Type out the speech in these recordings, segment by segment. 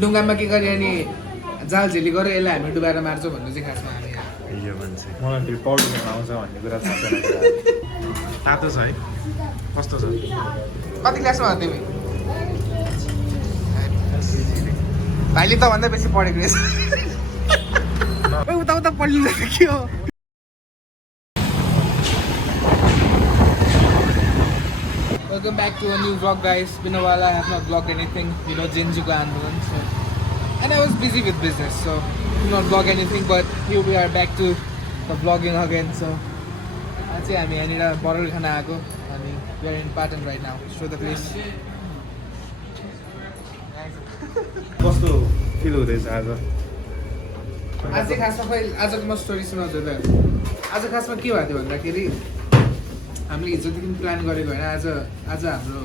डुङ्गामा के गरे अनि जाल झेली गरेर यसलाई हामी डुबाएर मार्छौँ भन्नु चाहिँ खासमा हामी यो मान्छे मलाई त्यो पौडी खेल्न आउँछ भन्ने कुरा थाहा छैन तातो छ है कस्तो छ कति क्लासमा हो तिमी भाइले त भन्दा बेसी पढेको रहेछ उता उता पढ्नु के हो Welcome back to a new vlog, guys. Been a while. I have not vlogged anything. You know, Jinjuko Andolan. So, and I was busy with business, so did not vlog anything. But here we are back to the vlogging again. So, I'd say I need a bottle khana ago. We are in Patan right now. Show the place. कस्तो feel हुँदैछ आज आज चाहिँ खासमा खै आजको म story सुनाउँछु त आज खासमा के भएको थियो भन्दाखेरि हामीले हिजोदेखि प्लान गरेको होइन आज हाम्रो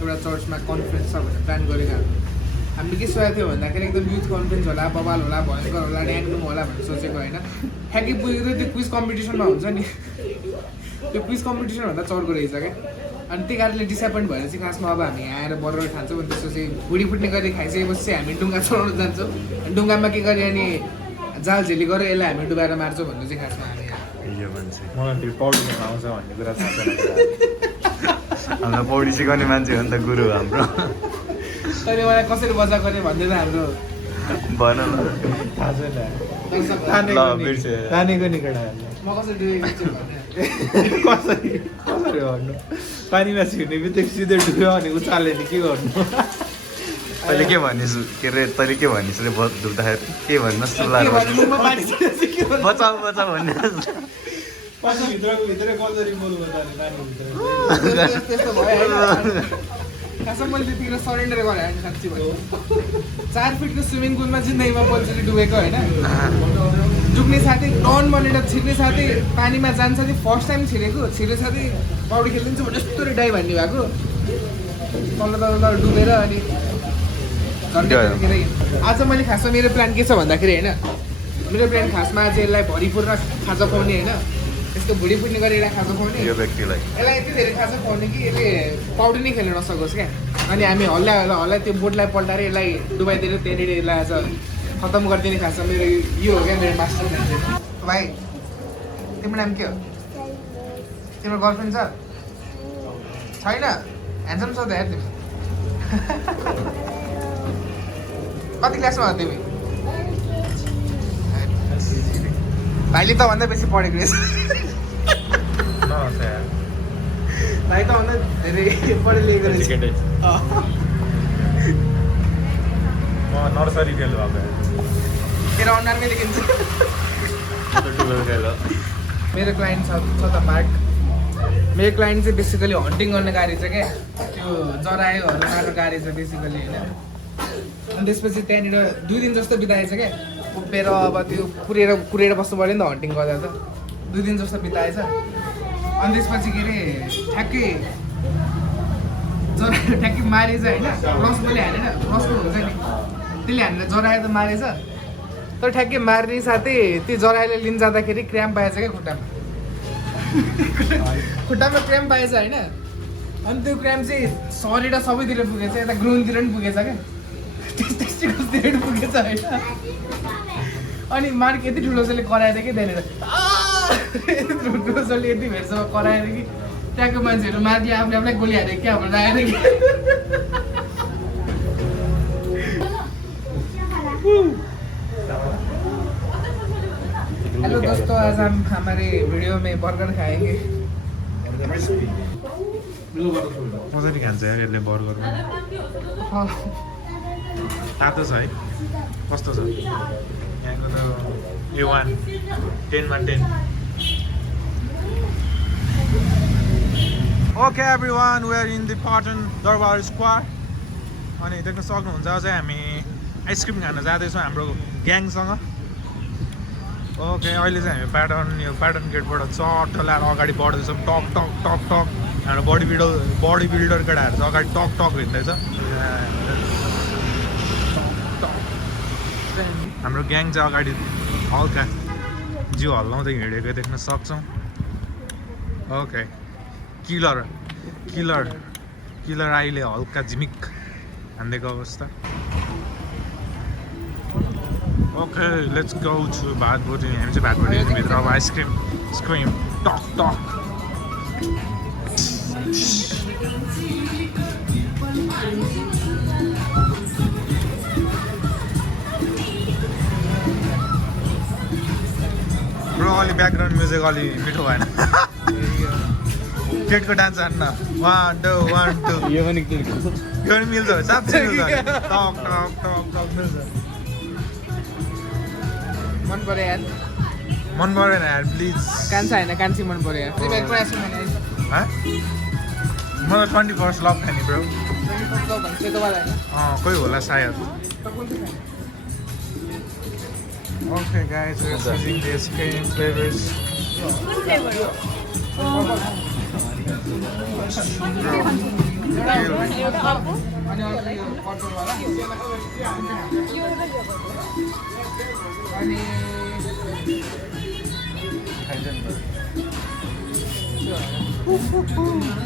एउटा चर्चमा कन्फरेन्स छ भनेर प्लान गरेको हामीले के सोचेको थियो भन्दाखेरि एकदम युथ कन्फरेन्स होला बबाल होला भयङ्कर होला ड्याङ्डुम होला भनेर सोचेको होइन ठ्याक्कै पुगेको त्यो क्विज कम्पिटिसनमा हुन्छ नि त्यो क्विज कम्पिटिसन भन्दा चर्को रहेछ क्या अनि त्यही कारणले डिसएपोइन्ट भएर चाहिँ खासमा अब हामी आएर बर्गर खान्छौँ अनि त्यसपछि भुँडी फुट्ने गरी खाइसकेपछि हामी डुङ्गा चलाउन जान्छौँ अनि डुङ्गामा के गरे अनि जाल झेली गरेर यसलाई हामी डुबाएर मार्छौँ भन्नु चाहिँ खासमा हामी यो मान्छे मलाई त्यो पौडी खेल्न आउँछ भन्ने कुरा थाहा छैन हाम्रो पौडी सिकाउने मान्छे हो नि त गुरु हाम्रो तैँले मलाई कसरी बचा गर्ने भन्दै त हाम्रो भन न थाहा छैन तानेको नि केटाहरूले म कसरी डुबेको भन्ने कसरी भन्नु पानीमा छिर्ने बित्तिकै सिधै डुब्यो अनि उचाल्यो नि के गर्नु तैँले के भनिस् के अरे तैँले के भनिस् रे डुब्दाखेरि के भन्नुहोस् बचाऊ बचाऊ भन्ने खासमा मैले त्यतिखेर सरेन्डर गरेँ होइन साँच्ची भयो 4 फिटको स्विमिङ पुलमा जिन्दगीमा पहिलोचोटि डुबेको होइन डुब्ने साथै डन बनेर छिर्ने साथै पानीमा जान्छ साथै फर्स्ट टाइम छिरेको छिर्ने साथै पौडी खेलिदिन्छु भने यस्तो डाइभ हान्ने भएको तल डुबेर अनि आज मैले खासमा मेरो प्लान के छ भन्दाखेरि होइन मेरो प्लान खासमा आज यसलाई भरिपूर्ण खाजा खुवाउने होइन यसको भुँडी फुट्ने गरेर यसलाई खाजा खुवाउने यो व्यक्तिलाई यसलाई यति धेरै खाजा खुवाउने कि यसले पौडी नै खेल्न नसकोस् क्या अनि हामी हल्ला त्यो बोटलाई पल्टाएर यसलाई डुबाइदिएर त्यहाँनिर यसलाई आज खतम गरिदिने खासमा मेरो यो हो क्या मेरो मास्टर प्लान चाहिँ भाइ तिम्रो नाम के हो तिम्रो गर्लफ्रेन्ड छ छैन ह्यान्डसम छ त यार तिमी कति क्लासमा हो तिमी भाइले त भन्दा बेसी पढेको रहेछ भाइ त भन्दा धेरै पढे लेखेको रहेछ म नर्सरी फेल भएको मेरो अनुहारमै देखिन्छ मेरो क्लाइन्ट छ त मार्क मेरो क्लाइन्ट चाहिँ बेसिकली हन्टिङ गर्ने गाडी छ क्या त्यो जरायोहरू मार्ने गाडी छ बेसिकली होइन अनि त्यसपछि त्यहाँनिर 2 दिन जस्तो बिताएछ क्या उभिएर अब त्यो कुरेर बस्नु पऱ्यो नि त हन्टिङ गर्दा त 2 दिन जस्तो बिताएछ अनि त्यसपछि के अरे ठ्याक्कै जरायो ठ्याक्कै मारेछ होइन क्रसबोले हानेन क्रसबो हुन्छ नि त्यसले हानेर जरायो त मारेछ तर ठ्याक्कै मार्ने साथै त्यो जरायोले लिन जाँदाखेरि क्र्याम्प पाएछ क्या खुट्टामा क्र्याम्प पाएछ होइन अनि त्यो क्र्याम्प चाहिँ सरेर सबैतिर पुगेछ यता ग्राउन्डतिर पनि पुगेछ क्या टेस्टिकल्सतिर पुगेछ होइन अनि मार्क यति ठुलोसले कराएर कि त्यहाँनिर ठुलोसले यति भेटसम्म कराएर कि त्यहाँको मान्छेहरू मार्कले आफूले आफूलाई गोली हालेको क्या भनेर आएर कि हेलो दोस्तों आज हम हमारे वीडियो में बर्गर खाएंगे मजाले खान्छ यार यसले बर्गर तातो छ है कस्तो छ यहाँको त A1 10 मा 10 okay everyone we are in the Patan Durbar square अनि देख्न सक्नुहुन्छ चाहिँ हामी आइसक्रिम खान जाँदैछौँ हाम्रो ग्याङसँग ओके अहिले चाहिँ हामी प्याटर्न गेटबाट चट्ट ल्याएर अगाडि बढ्दैछौँ टक टक टक टक हाम्रो बडी बिल्डर केटाहरू चाहिँ अगाडि टक टक हिँड्दैछ हाम्रो ग्याङ चाहिँ अगाडि हल्का जिउ हल्लाउँदै हिँडेको देख्न सक्छौँ ओके किलर अहिले हल्का झिमिक हान्दिएको अवस्था ओके लेट्स गो टु भात बोटिङ हामी चाहिँ भात बोटिङभित्र अब आइसक्रिम स्क्रिम टक टक ब्रो अलि ब्याकग्राउन्ड म्युजिक अलि मिठो भएन केटको डान्स हान्न 1 2 1 2 यो पनि मिल्छ साँच्चै मिल्छ टक टक टक टक मिल्छ मन पर्यो यार मन परेन यार प्लिज कान्छा होइन कान्छी मन पर्यो यार त्यही भएर प्रयास गर्ने मलाई 21st लभ खाने ब्रो त्यो त वाला होइन कोही होला सायद Okay guys, we're choosing the ice cream flavors. अनि अर्को यो कटोर वाला अनि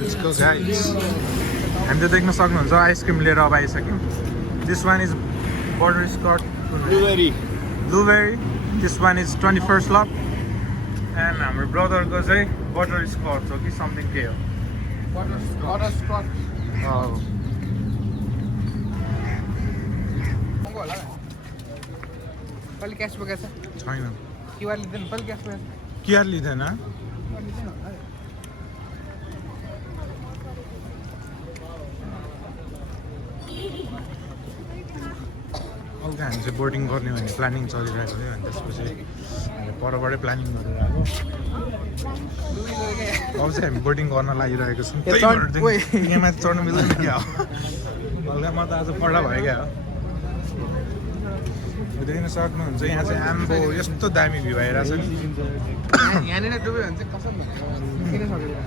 Let's go guys. हामी त देख्न सक्नुहुन्छ आइसक्रिम लिएर अब आइसक्यौँ. This one is butterscotch blueberry. This one is 21st love. And हाम्रो ब्रदरको चाहिँ butterscotch हो कि something के हो. बटरस्कच महँगो होला कहिले क्यास बोकेको छ छैन. क्युआर लिँदैन कहिले क्यास बोकेको केयर लिँदैन. हल्का हामी चाहिँ बोर्डिङ गर्ने भन्ने प्लानिङ चलिरहेको थियो अनि त्यसपछि हामीले परबाटै प्लानिङ गरेर आएको. अब चाहिँ हामी बोर्डिङ गर्न लागिरहेको छौँ. यहाँ चढ्नु मिल्दैन क्या हो हल्का म त आज पढ्दा भयो क्या हो. देख्न सक्नुहुन्छ यहाँ चाहिँ आम्बो यस्तो दामी भ्यू आइरहेको छ नि. यहाँनिर डुब्यो भने चाहिँ कसम किन सक्दैन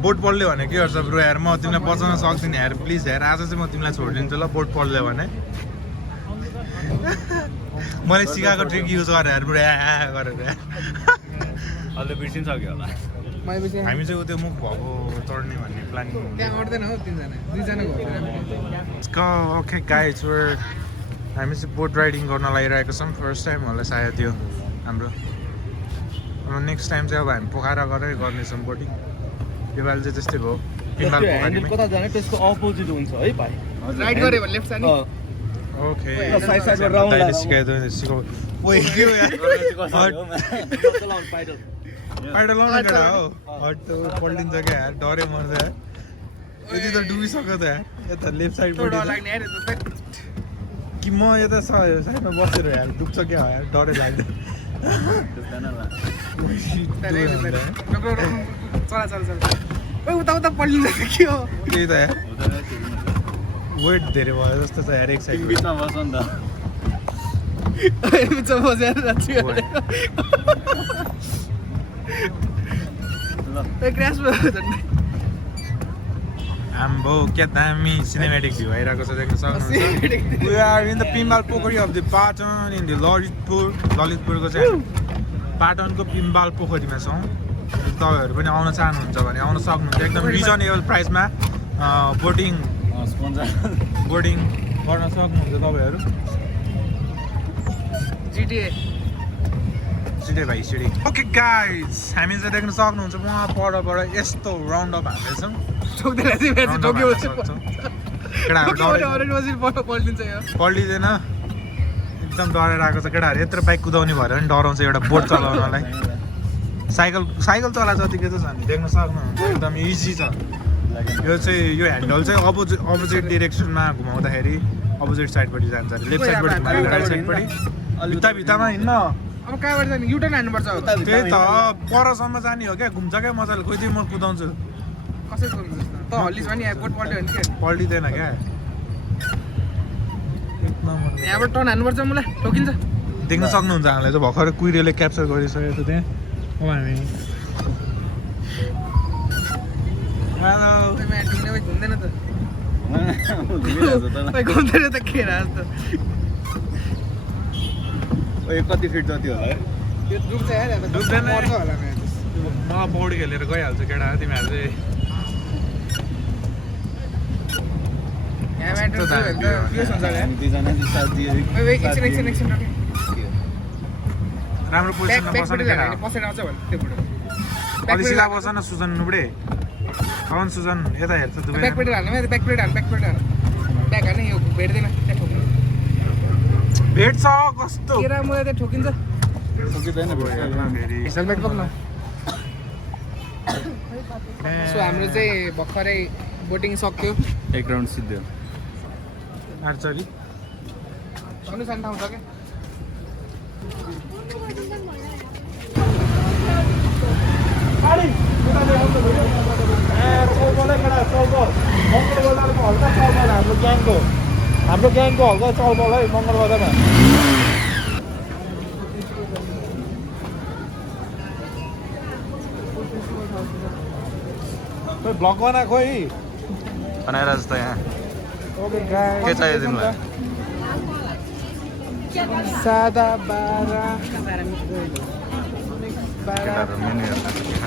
बोट पल्यो भने के गर्छ ब्रो यार म तिमीलाई बचाउन सक्दिनँ यार प्लिज यार आज चाहिँ म तिमीलाई छोडिदिन्छु ल बोट पल्यो भने. मैले सिकाएको ट्रिक युज गरेर हेर ब्रो गरेर अहिले बिर्सिन्सक्यो होला हामी चाहिँ त्यो मुख भएको चढ्ने भन्ने प्लानिङ त्यहाँ अट्दैन हो तिनजना दुईजना घोटेर ओके गाइज हामी चाहिँ बोट राइडिङ गर्न लागिरहेको छौँ. फर्स्ट टाइम होला सायद यो हाम्रो. अब नेक्स्ट टाइम चाहिँ अब हामी पोखरा गरेर गर्नेछौँ बोटिङ. यो पालि चाहिँ त्यस्तै भयो पिनबाल पोखरीमै. कता जाने त्यसको अपोजिट हुन्छ है भाइ राइट गऱ्यो भने लेफ्ट साइड ओके साइड साइडमा राउन्ड दाइले सिकाइदियो सिकाउ ओइ के हो यार पाइडल लाउनु केटा हो हट पल्टिन्छ क्या यार डरे मर्छ यार. यति त डुबिसक्यो त यार. यता लेफ्ट साइडबाट लाग्ने यार कि म यता साइडमा बसेर यार डुब्छ क्या यार डरै लाग्दैन. चला चला चला ओइ उता उता पल्टिन्छ के हो त्यही त यार वेट धेरै भयो जस्तो छ यार एक साइड बिचमा बस नि त बिचमा बसेर राति ल क्र्यास भयो झन् आम्बो क्या दामी सिनेमेटिक भ्यू आइरहेको छ देख्न सक्नुहुन्छ. We are in the पिम्बाल पोखरी of the Patan in the ललितपुरको चाहिँ पाटनको पिम्बाल पोखरीमा छौँ. तपाईँहरू पनि आउन चाहनुहुन्छ भने आउन सक्नुहुन्छ. एकदम रिजनेबल प्राइसमा बोटिङ गर्न सक्नुहुन्छ तपाईँहरू. सिधै भाइ सिडी. ओके गाइज हामी चाहिँ देख्न सक्नुहुन्छ उहाँ परबाट यस्तो राउन्ड अप हाल्दैछौँ. पल्टिँदैन एकदम डरेर आएको छ केटाहरू. यत्रो बाइक कुदाउने भएर पनि डराउँछ एउटा बोट चलाउनलाई. साइकल चला जतिकै त छ नि देख्न सक्नुहुन्छ एकदम इजी छ. यो चाहिँ यो ह्यान्डल चाहिँ अपोजिट डिरेक्सनमा घुमाउँदाखेरि अपोजिट साइडपट्टि जान्छ. लेफ्ट साइडपट्टि घुमाएर राइट साइडपट्टि भित्तामा हिँड्न. अब कहाँबाट जाने युटर्न हान्नुपर्छ त्यही त परसम्म जाने हो क्या घुम्छ क्या मजाले. खोइ चाहिँ म कुदाउँछु कसरी गर्नु त हल्लिस भने बोट पल्ट्यो भने के पल्टिँदैन क्या. यहाँबाट टर्न हान्नुपर्छ मलाई ठोकिन्छ. देख्न सक्नुहुन्छ हामीलाई चाहिँ भर्खर कुहिरेले क्याप्चर गरिसकेको छ त्यहाँ. अब हामी घुम्दैन त घुम्दैन त के कति फिट जति होला है त्यो डुब्छ यार डुब्दैन होला म पौडी खेलेर गइहाल्छु केटा. तिमीहरू चाहिँ हामी दुईजना साथ दियो एकछिन राम्रो पोजिसनमा बस्न केटा हो। पछाडि आउँछ भने त्योपट्टि अलि सिधा बस न सुजन नुबडे कौन सुजन यता हेर्छ दुवै ब्याकपेडल हाल्नु ब्याकपेडल हाल्नु ब्याक हाल्ने यो भेट्दैन त्यहाँ ठोक्नु भेट्छ कस्तो केरा मलाई त्यहाँ ठोकिन्छ सकिँदैन फेरि हेलमेट पक्न सो हाम्रो चाहिँ भर्खरै बोटिङ सक्यो एक राउन्ड सिद्धो आर्चरी सानो सानो ठाउँ छ क्या हाम्रो ग्याङको हल्का चौबल है मङ्गलबारमा ब्लग बना खोइ बनाएर जस्तो यहाँ ओके के चाहियो तिमीलाई सादा 12 मेन्यु हेर्नु